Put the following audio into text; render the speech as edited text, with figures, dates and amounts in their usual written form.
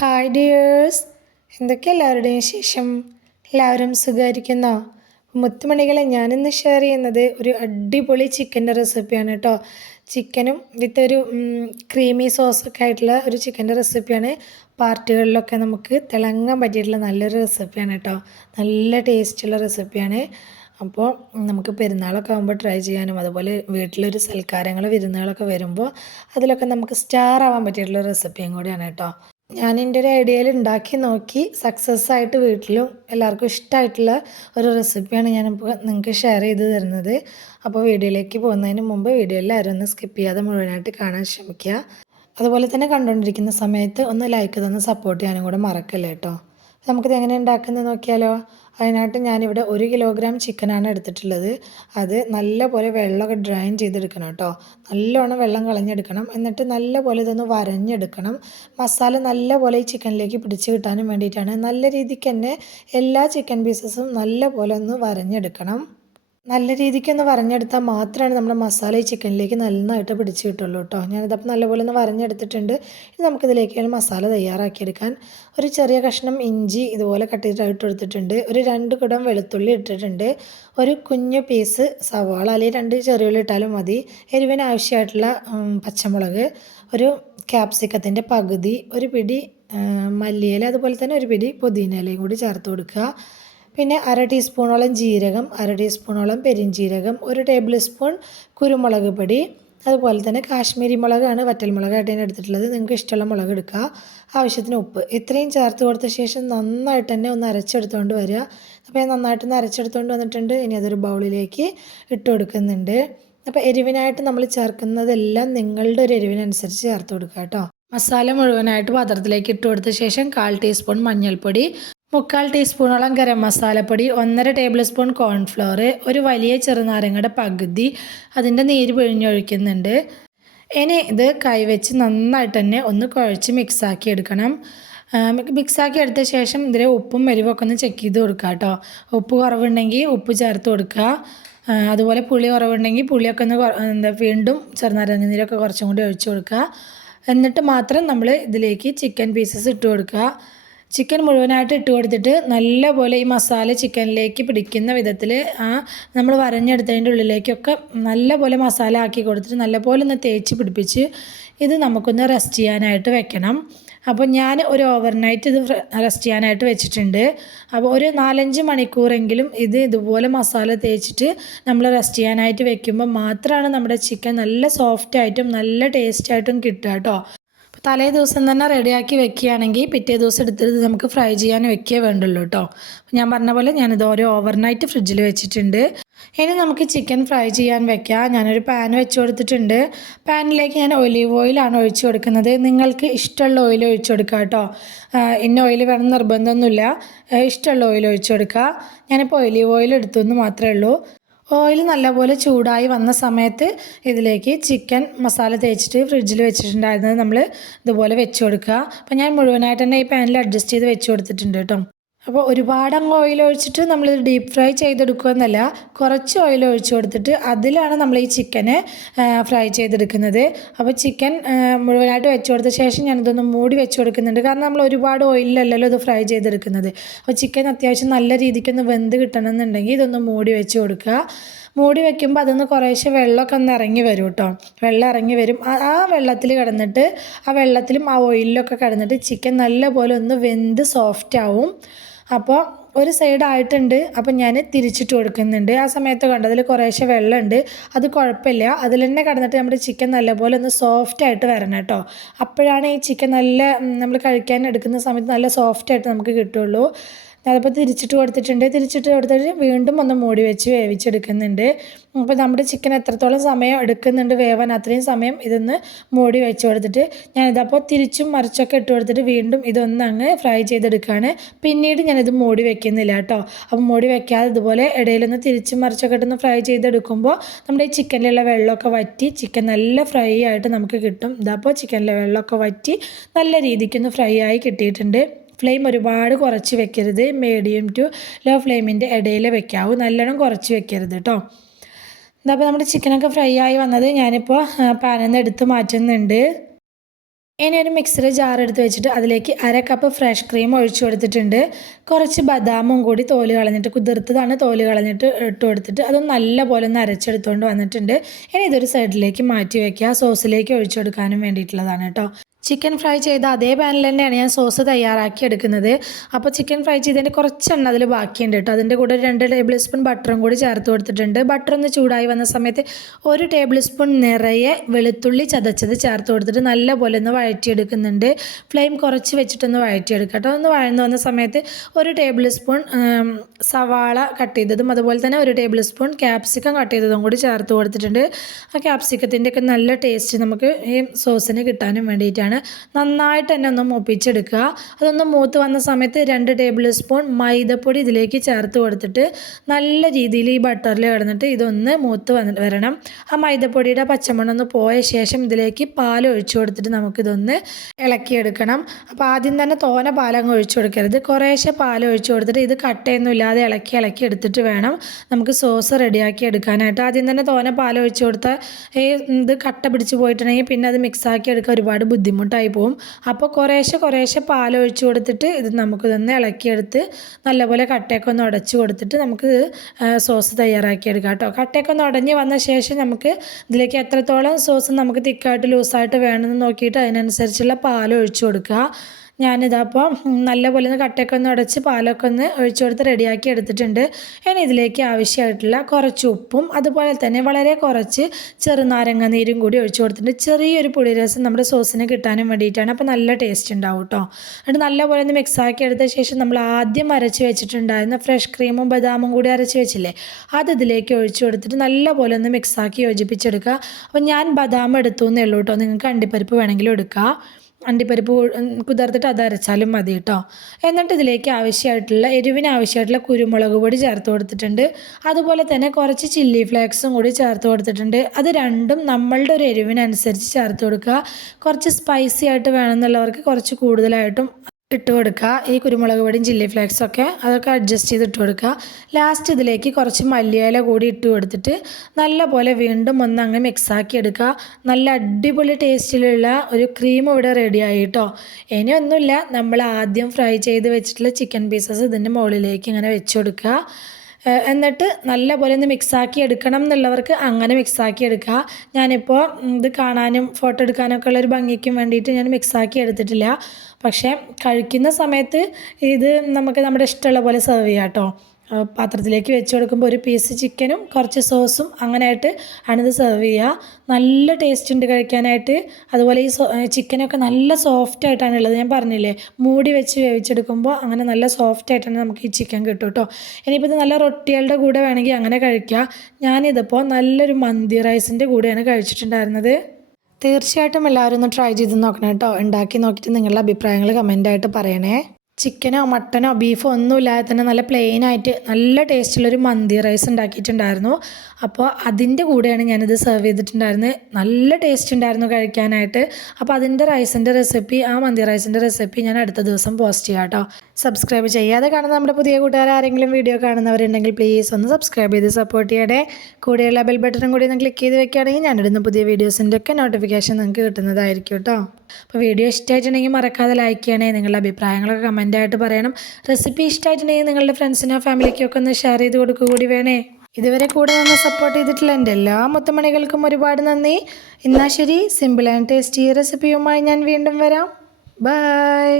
Hi dears, എന്തൊക്കെ എല്ലാവരുടെയും ശേഷം? എല്ലാവരും സുഖമായിരിക്കുന്നോ? മുത്തുമണികളെ, ഞാനിന്ന് ഷെയർ ചെയ്യുന്നത് ഒരു അടിപൊളി ചിക്കൻ്റെ റെസിപ്പിയാണ് കേട്ടോ. ചിക്കനും വിത്ത് ഒരു ക്രീമി സോസൊക്കെ ആയിട്ടുള്ള ഒരു ചിക്കൻ്റെ റെസിപ്പിയാണ്. പാർട്ടികളിലൊക്കെ നമുക്ക് തിളങ്ങാൻ പറ്റിയിട്ടുള്ള നല്ലൊരു റെസിപ്പിയാണ് കേട്ടോ. നല്ല ടേസ്റ്റുള്ള റെസിപ്പിയാണ്. അപ്പോൾ നമുക്ക് പെരുന്നാളൊക്കെ ആകുമ്പോൾ ട്രൈ ചെയ്യാനും അതുപോലെ വീട്ടിലൊരു സൽക്കാരങ്ങൾ വിരുന്നുകളൊക്കെ വരുമ്പോൾ അതിലൊക്കെ നമുക്ക് സ്റ്റാർ ആവാൻ പറ്റിയിട്ടുള്ള റെസിപ്പിയും കൂടിയാണ് കേട്ടോ. ഞാൻ എൻ്റെ ഒരു ഐഡിയയിൽ ഉണ്ടാക്കി നോക്കി സക്സസ് ആയിട്ട് വീട്ടിലും എല്ലാവർക്കും ഇഷ്ടമായിട്ടുള്ള ഒരു റെസിപ്പിയാണ് ഞാനിപ്പോൾ നിങ്ങൾക്ക് ഷെയർ ചെയ്ത് തരുന്നത്. അപ്പോൾ വീഡിയോയിലേക്ക് പോകുന്നതിന് മുമ്പ് വീഡിയോ എല്ലാവരും ഒന്ന് സ്കിപ്പ് ചെയ്യാതെ മുഴുവനായിട്ട് കാണാൻ ശ്രമിക്കുക. അതുപോലെ തന്നെ കണ്ടുകൊണ്ടിരിക്കുന്ന സമയത്ത് ഒന്ന് ലൈക്ക് തന്ന് സപ്പോർട്ട് ചെയ്യാനും കൂടെ മറക്കല്ലേ കേട്ടോ. നമുക്കിത് എങ്ങനെ ഉണ്ടാക്കുന്നത് നോക്കിയാലോ. അതിനായിട്ട് ഞാനിവിടെ 1 കിലോഗ്രാം ചിക്കനാണ് എടുത്തിട്ടുള്ളത്. അത് നല്ലപോലെ വെള്ളമൊക്കെ ഡ്രൈൻ ചെയ്തെടുക്കണം കേട്ടോ. നല്ലോണം വെള്ളം കളഞ്ഞെടുക്കണം. എന്നിട്ട് നല്ലപോലെ ഇതൊന്ന് വരഞ്ഞെടുക്കണം. മസാല നല്ലപോലെ ഈ ചിക്കനിലേക്ക് പിടിച്ച് കിട്ടാനും വേണ്ടിയിട്ടാണ്. നല്ല രീതിക്ക് തന്നെ എല്ലാ ചിക്കൻ പീസസും നല്ലപോലെ ഒന്ന് വരഞ്ഞെടുക്കണം. നല്ല രീതിക്കൊന്ന് വരഞ്ഞെടുത്താൽ മാത്രമാണ് നമ്മുടെ മസാല ഈ ചിക്കനിലേക്ക് നന്നായിട്ട് പിടിച്ച് കിട്ടുള്ളൂ കേട്ടോ. ഞാനിതപ്പോൾ നല്ലപോലെ ഒന്ന് വരഞ്ഞെടുത്തിട്ടുണ്ട്. ഇനി നമുക്കിതിലേക്ക് മസാല തയ്യാറാക്കിയെടുക്കാൻ ഒരു ചെറിയ കഷ്ണം ഇഞ്ചി ഇതുപോലെ കട്ട് ചെയ്തിട്ട് എടുത്തിട്ടുണ്ട്. ഒരു 2 കുടം വെളുത്തുള്ളി ഇട്ടിട്ടുണ്ട്. ഒരു കുഞ്ഞു പീസ് സവാള അല്ലെങ്കിൽ 2 ചെറിയുള്ളി ഇട്ടാലും മതി. എരിവിന് ആവശ്യമായിട്ടുള്ള പച്ചമുളക്, ഒരു ക്യാപ്സിക്കത്തിൻ്റെ പകുതി, ഒരു പിടി മല്ലിയില, അതുപോലെ തന്നെ ഒരു പിടി പുതിന ഇലയും കൂടി ചേർത്ത് കൊടുക്കുക. പിന്നെ 1/2 ടീസ്പൂണോളം ജീരകം, 1/2 ടീസ്പൂണോളം പെരിഞ്ജീരകം, 1 ടേബിൾ സ്പൂൺ കുരുമുളക് പൊടി, അതുപോലെ തന്നെ കാശ്മീരി മുളകാണ് വറ്റൽമുളകായിട്ട് ഞാൻ എടുത്തിട്ടുള്ളത്. നിങ്ങൾക്ക് ഇഷ്ടമുള്ള മുളക് എടുക്കുക. ആവശ്യത്തിന് ഉപ്പ്. ഇത്രയും ചേർത്ത് കൊടുത്ത ശേഷം നന്നായിട്ട് തന്നെ ഒന്ന് അരച്ചെടുത്തുകൊണ്ട് വരിക. അപ്പോൾ ഞാൻ നന്നായിട്ടൊന്ന് അരച്ചെടുത്തുകൊണ്ട് വന്നിട്ടുണ്ട്. ഇനി അതൊരു ബൗളിലേക്ക് ഇട്ട് കൊടുക്കുന്നുണ്ട്. അപ്പോൾ എരിവിനായിട്ട് നമ്മൾ ചേർക്കുന്നതെല്ലാം നിങ്ങളുടെ ഒരു എരിവിനനുസരിച്ച് ചേർത്ത് കൊടുക്കുക കേട്ടോ. മസാല മുഴുവനായിട്ട് പാത്രത്തിലേക്ക് ഇട്ട് കൊടുത്ത ശേഷം 1/4 ടീസ്പൂൺ മഞ്ഞൾപ്പൊടി, 3/4 ടീസ്പൂണോളം ഗരം മസാലപ്പൊടി, 1.5 ടേബിൾ സ്പൂൺ കോൺഫ്ലവർ, ഒരു വലിയ ചെറുനാരങ്ങയുടെ പകുതി അതിൻ്റെ നീര് പിഴിഞ്ഞൊഴിക്കുന്നുണ്ട്. ഇനി ഇത് കൈവച്ച് നന്നായിട്ട് തന്നെ ഒന്ന് കുഴച്ച് മിക്സാക്കി എടുക്കണം. മിക്സാക്കി എടുത്ത ശേഷം ഇതിൽ ഉപ്പും എരിവൊക്കെ ഒന്ന് ചെക്ക് ചെയ്ത് കൊടുക്കുക കേട്ടോ. ഉപ്പ് കുറവുണ്ടെങ്കിൽ ഉപ്പ് ചേർത്ത് കൊടുക്കുക. അതുപോലെ പുളി കുറവുണ്ടെങ്കിൽ പുളിയൊക്കെ ഒന്ന് വീണ്ടും ചെറുനാരങ്ങ നീരൊക്കെ കുറച്ചും കൂടി ഒഴിച്ച് കൊടുക്കുക. എന്നിട്ട് മാത്രം നമ്മൾ ഇതിലേക്ക് ചിക്കൻ പീസസ് ഇട്ട് കൊടുക്കുക. ചിക്കൻ മുഴുവനായിട്ട് ഇട്ട് കൊടുത്തിട്ട് നല്ലപോലെ ഈ മസാല ചിക്കനിലേക്ക് പിടിക്കുന്ന വിധത്തിൽ നമ്മൾ വരഞ്ഞെടുത്തതിൻ്റെ ഉള്ളിലേക്കൊക്കെ നല്ലപോലെ മസാല ആക്കി കൊടുത്തിട്ട് നല്ലപോലെ ഒന്ന് തേച്ച് പിടിപ്പിച്ച് ഇത് നമുക്കൊന്ന് റെസ്റ്റ് ചെയ്യാനായിട്ട് വെക്കണം. അപ്പോൾ ഞാൻ ഒരു ഓവർനൈറ്റ് ഇത് റെസ്റ്റ് ചെയ്യാനായിട്ട് വെച്ചിട്ടുണ്ട്. അപ്പോൾ ഒരു 4-5 മണിക്കൂറെങ്കിലും ഇതുപോലെ മസാല തേച്ചിട്ട് നമ്മൾ റെസ്റ്റ് ചെയ്യാനായിട്ട് വെക്കുമ്പോൾ മാത്രമാണ് നമ്മുടെ ചിക്കൻ നല്ല സോഫ്റ്റായിട്ടും നല്ല ടേസ്റ്റായിട്ടും കിട്ടുക കേട്ടോ. തലേ ദിവസം തന്നെ റെഡിയാക്കി വെക്കുകയാണെങ്കിൽ പിറ്റേ ദിവസം എടുത്തിട്ട് നമുക്ക് ഫ്രൈ ചെയ്യാൻ വെക്കുകയേ വേണ്ടുള്ളൂ കേട്ടോ. ഞാൻ പറഞ്ഞ പോലെ ഞാനിത് ഓരോ ഓവർനൈറ്റ് ഫ്രിഡ്ജിൽ വെച്ചിട്ടുണ്ട്. ഇനി നമുക്ക് ചിക്കൻ ഫ്രൈ ചെയ്യാൻ വെക്കാം. ഞാനൊരു പാൻ വെച്ച് കൊടുത്തിട്ടുണ്ട്. പാനിലേക്ക് ഞാൻ ഒലീവ് ഓയിലാണ് ഒഴിച്ചു കൊടുക്കുന്നത്. നിങ്ങൾക്ക് ഇഷ്ടമുള്ള ഓയിൽ ഒഴിച്ചു കൊടുക്കുക കേട്ടോ. ഇന്ന ഓയിൽ വേണം നിർബന്ധമൊന്നുമില്ല. ഇഷ്ടമുള്ള ഓയിൽ ഒഴിച്ചു കൊടുക്കുക. ഞാനിപ്പോൾ ഒലീവ് ഓയിൽ എടുത്തു എന്ന് മാത്രമേ ഉള്ളൂ. ഓയിൽ നല്ലപോലെ ചൂടായി വന്ന സമയത്ത് ഇതിലേക്ക് ചിക്കൻ മസാല തേച്ചിട്ട് ഫ്രിഡ്ജിൽ വെച്ചിട്ടുണ്ടായിരുന്നത് നമ്മൾ ഇതുപോലെ വെച്ച് കൊടുക്കുക. അപ്പോൾ ഞാൻ മുഴുവനായിട്ട് തന്നെ ഈ പാനിൽ അഡ്ജസ്റ്റ് ചെയ്ത് വെച്ച് കൊടുത്തിട്ടുണ്ട് കേട്ടോ. അപ്പോൾ ഒരുപാട് അങ്ങ് ഓയിൽ ഒഴിച്ചിട്ട് നമ്മളിത് ഡീപ്പ് ഫ്രൈ ചെയ്തെടുക്കുകയെന്നല്ല, കുറച്ച് ഓയിൽ ഒഴിച്ച് കൊടുത്തിട്ട് അതിലാണ് നമ്മൾ ഈ ചിക്കനെ ഫ്രൈ ചെയ്തെടുക്കുന്നത്. അപ്പോൾ ചിക്കൻ മുഴുവനായിട്ട് വെച്ച് കൊടുത്ത ശേഷം ഞാനിതൊന്ന് മൂടി വെച്ച് കൊടുക്കുന്നുണ്ട്. കാരണം നമ്മൾ ഒരുപാട് ഓയിലല്ലല്ലോ ഇത് ഫ്രൈ ചെയ്തെടുക്കുന്നത്. അപ്പോൾ ചിക്കൻ അത്യാവശ്യം നല്ല രീതിക്കൊന്ന് വെന്ത് കിട്ടണമെന്നുണ്ടെങ്കിൽ ഇതൊന്ന് മൂടി വെച്ച് കൊടുക്കുക. മൂടി വയ്ക്കുമ്പോൾ അതൊന്ന് കുറേശ്ശെ വെള്ളമൊക്കെ ഒന്ന് ഇറങ്ങി വരും കേട്ടോ. വെള്ളം ഇറങ്ങി വരും. ആ വെള്ളത്തിൽ കിടന്നിട്ട് ആ വെള്ളത്തിലും ആ ഓയിലിലൊക്കെ കിടന്നിട്ട് ചിക്കൻ നല്ലപോലെ ഒന്ന് വെന്ത് സോഫ്റ്റ് ആവും. അപ്പോൾ ഒരു സൈഡ് ആയിട്ടുണ്ട്. അപ്പം ഞാൻ തിരിച്ചിട്ട് കൊടുക്കുന്നുണ്ട്. ആ സമയത്ത് കണ്ടതിൽ കുറേശ്ശെ വെള്ളമുണ്ട്. അത് കുഴപ്പമില്ല. അതിൽ തന്നെ കിടന്നിട്ട് നമ്മുടെ ചിക്കൻ നല്ലപോലെ ഒന്ന് സോഫ്റ്റായിട്ട് വരണം കേട്ടോ. അപ്പോഴാണ് ഈ ചിക്കൻ നല്ല നമ്മൾ കഴിക്കാൻ എടുക്കുന്ന സമയത്ത് നല്ല സോഫ്റ്റായിട്ട് നമുക്ക് കിട്ടുള്ളൂ. അതിപ്പോൾ തിരിച്ചിട്ട് കൊടുത്തിട്ട് വീണ്ടും ഒന്ന് മൂടി വെച്ച് വേവിച്ചെടുക്കുന്നുണ്ട്. അപ്പോൾ നമ്മുടെ ചിക്കൻ എത്രത്തോളം സമയം എടുക്കുന്നുണ്ട് വേവാൻ അത്രയും സമയം ഇതൊന്ന് മൂടി വെച്ച് കൊടുത്തിട്ട് ഞാനിതപ്പോൾ തിരിച്ചും മറിച്ചൊക്കെ ഇട്ട് കൊടുത്തിട്ട് വീണ്ടും ഇതൊന്ന് അങ്ങ് ഫ്രൈ ചെയ്തെടുക്കുകയാണ്. പിന്നീട് ഞാനിത് മൂടി വെക്കുന്നില്ല കേട്ടോ. അപ്പോൾ മൂടി വെക്കാതെ ഇതുപോലെ ഇടയിലൊന്ന് തിരിച്ചും മറിച്ചൊക്കെ ഇട്ടൊന്ന് ഫ്രൈ ചെയ്തെടുക്കുമ്പോൾ നമ്മുടെ ഈ ചിക്കനിലുള്ള വെള്ളമൊക്കെ വറ്റി ചിക്കൻ നല്ല ഫ്രൈ ആയിട്ട് നമുക്ക് കിട്ടും. ഇതപ്പോൾ ചിക്കനിലെ വെള്ളമൊക്കെ വറ്റി നല്ല രീതിക്കൊന്ന് ഫ്രൈ ആയി കിട്ടിയിട്ടുണ്ട്. ഫ്ലെയിം ഒരുപാട് കുറച്ച് വെക്കരുത്. മീഡിയം ടു ലോ ഫ്ലെയിമിൻ്റെ ഇടയിൽ വെക്കാവൂ. നല്ലോണം കുറച്ച് വെക്കരുത് കേട്ടോ. ഇതപ്പോൾ നമ്മുടെ ചിക്കനൊക്കെ ഫ്രൈ ആയി വന്നത് ഞാനിപ്പോൾ പാനിൽ നിന്ന് എടുത്ത് മാറ്റുന്നുണ്ട്. ഇനി ഒരു മിക്സിയുടെ ജാർ എടുത്ത് വെച്ചിട്ട് അതിലേക്ക് 1/2 കപ്പ് ഫ്രഷ് ക്രീം ഒഴിച്ചു കൊടുത്തിട്ടുണ്ട്. കുറച്ച് ബദാമും കൂടി തോല് കളഞ്ഞിട്ട്, കുതിർത്തതാണ്, തോല് കളഞ്ഞിട്ട് ഇട്ട് കൊടുത്തിട്ട് അതൊന്ന് നല്ലപോലെ ഒന്ന് അരച്ചെടുത്തുകൊണ്ട് വന്നിട്ടുണ്ട്. ഇനി ഇതൊരു സൈഡിലേക്ക് മാറ്റി വയ്ക്കുക. സോസിലേക്ക് ഒഴിച്ചു കൊടുക്കാനും വേണ്ടിയിട്ടുള്ളതാണ് കേട്ടോ. ചിക്കൻ ഫ്രൈ ചെയ്ത അതേ പാനിൽ തന്നെയാണ് ഞാൻ സോസ് തയ്യാറാക്കി എടുക്കുന്നത്. അപ്പോൾ ചിക്കൻ ഫ്രൈ ചെയ്തതിൻ്റെ കുറച്ച് എണ്ണ അതിൽ ബാക്കിയുണ്ട് കേട്ടോ. അതിൻ്റെ കൂടെ 2 ടേബിൾ സ്പൂൺ ബട്ടറും കൂടി ചേർത്ത് കൊടുത്തിട്ടുണ്ട്. ബട്ടർ ഒന്ന് ചൂടായി വന്ന സമയത്ത് 1 ടേബിൾ സ്പൂൺ നിറയെ വെളുത്തുള്ളി ചതച്ചത് ചേർത്ത് കൊടുത്തിട്ട് നല്ലപോലെ ഒന്ന് വഴറ്റിയെടുക്കുന്നുണ്ട്. ഫ്ലെയിം കുറച്ച് വെച്ചിട്ടൊന്ന് വഴറ്റിയെടുക്കുക കേട്ടോ. ഒന്ന് വഴന്നു വന്ന സമയത്ത് 1 ടേബിൾ സ്പൂൺ സവാള കട്ട് ചെയ്തതും അതുപോലെ തന്നെ 1 ടേബിൾ സ്പൂൺ ക്യാപ്സിക്കം കട്ട് ചെയ്തതും കൂടി ചേർത്ത് കൊടുത്തിട്ടുണ്ട്. ആ ക്യാപ്സിക്കത്തിൻ്റെയൊക്കെ നല്ല ടേസ്റ്റ് നമുക്ക് ഈ സോസിന് കിട്ടാനും വേണ്ടിയിട്ടാണ്. നന്നായിട്ട് തന്നെ ഒന്ന് മൂപ്പിച്ചെടുക്കുക. അതൊന്ന് മൂത്ത് വന്ന സമയത്ത് 2 ടേബിൾ സ്പൂൺ മൈദപ്പൊടി ഇതിലേക്ക് ചേർത്ത് കൊടുത്തിട്ട് നല്ല രീതിയിൽ ഈ ബട്ടറിൽ കിടന്നിട്ട് ഇതൊന്ന് മൂത്ത് വരണം. ആ മൈദപ്പൊടിയുടെ പച്ചമണം ഒന്ന് പോയ ശേഷം ഇതിലേക്ക് പാൽ ഒഴിച്ചു കൊടുത്തിട്ട് നമുക്കിതൊന്ന് ഇളക്കിയെടുക്കണം. അപ്പോൾ ആദ്യം തന്നെ തോനെ പാലങ്ങ് ഒഴിച്ചു കൊടുക്കരുത്. കുറേശ്ശെ പാൽ ഒഴിച്ചു കൊടുത്തിട്ട് ഇത് കട്ടയൊന്നും ഇല്ലാതെ ഇളക്കി എടുത്തിട്ട് വേണം നമുക്ക് സോസ് റെഡിയാക്കി എടുക്കാനായിട്ട്. ആദ്യം തന്നെ തോനെ പാൽ ഒഴിച്ചു കൊടുത്താൽ ഇത് കട്ട പിടിച്ച് പോയിട്ടുണ്ടെങ്കിൽ പിന്നെ അത് മിക്സാക്കി എടുക്കാൻ ഒരുപാട് ബുദ്ധിമുട്ടായി പോകും. അപ്പോൾ കുറേശ്ശെ പാൽ ഒഴിച്ചു കൊടുത്തിട്ട് ഇത് നമുക്കിതൊന്ന് ഇളക്കിയെടുത്ത് നല്ലപോലെ കട്ടയൊക്കെ ഒന്ന് ഉടച്ചു കൊടുത്തിട്ട് നമുക്ക് സോസ് തയ്യാറാക്കി എടുക്കാം കേട്ടോ. കട്ടയൊക്കെ ഒന്ന് ഉടഞ്ഞ് വന്ന ശേഷം നമുക്ക് ഇതിലേക്ക് എത്രത്തോളം സോസ് നമുക്ക് തിക്കായിട്ട് ലൂസായിട്ട് വേണമെന്ന് നോക്കിയിട്ട് അതിനനുസരിച്ചുള്ള പാൽ ഒഴിച്ചു കൊടുക്കുക. ഞാനിതപ്പോൾ നല്ലപോലെ ഒന്ന് കട്ടയൊക്കെ ഒന്ന് ഉടച്ച് പാലൊക്കെ ഒന്ന് ഒഴിച്ചു കൊടുത്ത് റെഡിയാക്കി എടുത്തിട്ടുണ്ട്. ഇനി ഇതിലേക്ക് ആവശ്യമായിട്ടുള്ള കുറച്ച് ഉപ്പും അതുപോലെ തന്നെ വളരെ കുറച്ച് ചെറുനാരങ്ങ നീരും കൂടി ഒഴിച്ചു കൊടുത്തിട്ടുണ്ട്. ചെറിയൊരു പുളിരസം നമ്മുടെ സോസിന് കിട്ടാനും വേണ്ടിയിട്ടാണ്. അപ്പോൾ നല്ല ടേസ്റ്റ് ഉണ്ടാവും കേട്ടോ. എന്നിട്ട് നല്ലപോലെ ഒന്ന് മിക്സാക്കി എടുത്ത ശേഷം നമ്മൾ ആദ്യം അരച്ച് വെച്ചിട്ടുണ്ടായിരുന്ന ഫ്രഷ് ക്രീമും ബദാമും കൂടി അരച്ച് വെച്ചില്ലേ, അത് ഇതിലേക്ക് ഒഴിച്ചു കൊടുത്തിട്ട് നല്ലപോലെ ഒന്ന് മിക്സാക്കി യോജിപ്പിച്ചെടുക്കുക. അപ്പോൾ ഞാൻ ബദാം എടുത്തു എന്നേ ഉള്ളൂ കേട്ടോ. നിങ്ങൾക്ക് അണ്ടിപ്പരിപ്പ് വേണമെങ്കിലും എടുക്കുക. അണ്ടിപ്പരിപ്പ് കുതിർത്തിട്ട് അത് അരച്ചാലും മതി കേട്ടോ. എന്നിട്ട് ഇതിലേക്ക് എരിവിന് ആവശ്യമായിട്ടുള്ള കുരുമുളക് പൊടി ചേർത്ത് കൊടുത്തിട്ടുണ്ട്. അതുപോലെ തന്നെ കുറച്ച് ചില്ലി ഫ്ലേക്സും കൂടി ചേർത്ത് കൊടുത്തിട്ടുണ്ട്. അത് രണ്ടും നമ്മളുടെ ഒരു എരിവിനനുസരിച്ച് ചേർത്ത് കൊടുക്കുക. കുറച്ച് സ്പൈസി ആയിട്ട് വേണമെന്നുള്ളവർക്ക് കുറച്ച് കൂടുതലായിട്ടും ഇട്ട് കൊടുക്കുക. ഈ കുരുമുളക് പൊടിയും ചില്ലി ഫ്ലേക്സൊക്കെ അതൊക്കെ അഡ്ജസ്റ്റ് ചെയ്ത് ഇട്ട് കൊടുക്കുക. ലാസ്റ്റ് ഇതിലേക്ക് കുറച്ച് മല്ലിയില കൂടി ഇട്ട് കൊടുത്തിട്ട് നല്ലപോലെ വീണ്ടും ഒന്ന് അങ്ങ് മിക്സാക്കി എടുക്കുക. നല്ല അടിപൊളി ടേസ്റ്റിലുള്ള ഒരു ക്രീം ഇവിടെ റെഡിയായി കേട്ടോ. ഇനിയൊന്നുമില്ല, നമ്മൾ ആദ്യം ഫ്രൈ ചെയ്ത് വെച്ചിട്ടുള്ള ചിക്കൻ പീസസ് ഇതിൻ്റെ മുകളിലേക്ക് ഇങ്ങനെ വെച്ച് കൊടുക്കുക. എന്നിട്ട് നല്ലപോലെ ഒന്ന് മിക്സാക്കി എടുക്കണം എന്നുള്ളവർക്ക് അങ്ങനെ മിക്സാക്കി എടുക്കുക. ഞാനിപ്പോൾ ഇത് കാണാനും ഫോട്ടോ എടുക്കാനൊക്കെ ഉള്ളൊരു ഭംഗിക്കും വേണ്ടിയിട്ട് ഞാൻ മിക്സാക്കി എടുത്തിട്ടില്ല. പക്ഷേ കഴിക്കുന്ന സമയത്ത് ഇത് നമുക്ക് നമ്മുടെ ഇഷ്ടമുള്ള പോലെ സെർവ് ചെയ്യാം കേട്ടോ. പാത്രത്തിലേക്ക് വെച്ച് കൊടുക്കുമ്പോൾ ഒരു പീസ് ചിക്കനും കുറച്ച് സോസും അങ്ങനെയായിട്ട് ആണിത് സെർവ് ചെയ്യുക. നല്ല ടേസ്റ്റ് ഉണ്ട് കഴിക്കാനായിട്ട്. അതുപോലെ ഈ ചിക്കനൊക്കെ നല്ല സോഫ്റ്റ് ആയിട്ടാണ് ഉള്ളത്. ഞാൻ പറഞ്ഞില്ലേ, മൂടി വെച്ച് വേവിച്ചെടുക്കുമ്പോൾ അങ്ങനെ നല്ല സോഫ്റ്റ് ആയിട്ടാണ് നമുക്ക് ഈ ചിക്കൻ കിട്ടും കേട്ടോ. ഇനിയിപ്പോൾ ഇത് നല്ല റൊട്ടികളുടെ കൂടെ വേണമെങ്കിൽ അങ്ങനെ കഴിക്കുക. ഞാനിതിപ്പോൾ നല്ലൊരു മന്തി റൈസിൻ്റെ കൂടെയാണ് കഴിച്ചിട്ടുണ്ടായിരുന്നത്. തീർച്ചയായിട്ടും എല്ലാവരും ഒന്ന് ട്രൈ ചെയ്ത് നോക്കണം കേട്ടോ. ഉണ്ടാക്കി നോക്കിയിട്ട് നിങ്ങളുടെ അഭിപ്രായങ്ങൾ കമൻ്റായിട്ട് പറയണേ. ചിക്കനോ മട്ടനോ ബീഫോ ഒന്നുമില്ലാതെ തന്നെ നല്ല പ്ലെയിനായിട്ട് നല്ല ടേസ്റ്റുള്ളൊരു മന്തി റൈസ് ഉണ്ടാക്കിയിട്ടുണ്ടായിരുന്നു. അപ്പോൾ അതിൻ്റെ കൂടെയാണ് ഞാനിത് സെർവ് ചെയ്തിട്ടുണ്ടായിരുന്നത്. നല്ല ടേസ്റ്റ് ഉണ്ടായിരുന്നു കഴിക്കാനായിട്ട്. അപ്പോൾ അതിൻ്റെ റൈസിൻ്റെ റെസിപ്പി, ആ മന്തി റൈസിൻ്റെ റെസിപ്പി ഞാൻ അടുത്ത ദിവസം പോസ്റ്റ് ചെയ്യാം കേട്ടോ. സബ്സ്ക്രൈബ് ചെയ്യാതെ കാണുന്ന നമ്മുടെ പുതിയ കൂട്ടുകാർ ആരെങ്കിലും വീഡിയോ കാണുന്നവരുണ്ടെങ്കിൽ പ്ലീസ് ഒന്ന് സബ്സ്ക്രൈബ് ചെയ്ത് സപ്പോർട്ട് ചെയ്യണേ. കൂടെയുള്ള ബെൽ ബട്ടണും കൂടി ഒന്ന് ക്ലിക്ക് ചെയ്ത് വെക്കുകയാണെങ്കിൽ ഞാനിടുന്ന പുതിയ വീഡിയോസിൻ്റെ ഒക്കെ നോട്ടിഫിക്കേഷൻ നിങ്ങൾക്ക് കിട്ടുന്നതായിരിക്കും കേട്ടോ. അപ്പോൾ വീഡിയോ ഇഷ്ടമായിട്ടുണ്ടെങ്കിൽ മറക്കാതെ ലൈക്ക് ചെയ്യണേ. നിങ്ങളുടെ അഭിപ്രായങ്ങളൊക്കെ കമൻ്റായിട്ട് പറയണം. റെസിപ്പി ഇഷ്ടമായിട്ടുണ്ടെങ്കിൽ നിങ്ങളുടെ ഫ്രണ്ട്സിനോ ഫാമിലിക്കൊക്കെ ഒന്ന് ഷെയർ ചെയ്ത് കൊടുക്കുക കൂടി വേണേ. ഇതുവരെ കൂടെ നിന്ന് സപ്പോർട്ട് ചെയ്തിട്ടുള്ള എൻ്റെ എല്ലാ മുത്തുമണികൾക്കും ഒരുപാട് നന്ദി. എന്നാൽ ശരി, സിമ്പിൾ ആൻഡ് ടേസ്റ്റി റെസിപ്പിയുമായി ഞാൻ വീണ്ടും വരാം. ബൈ.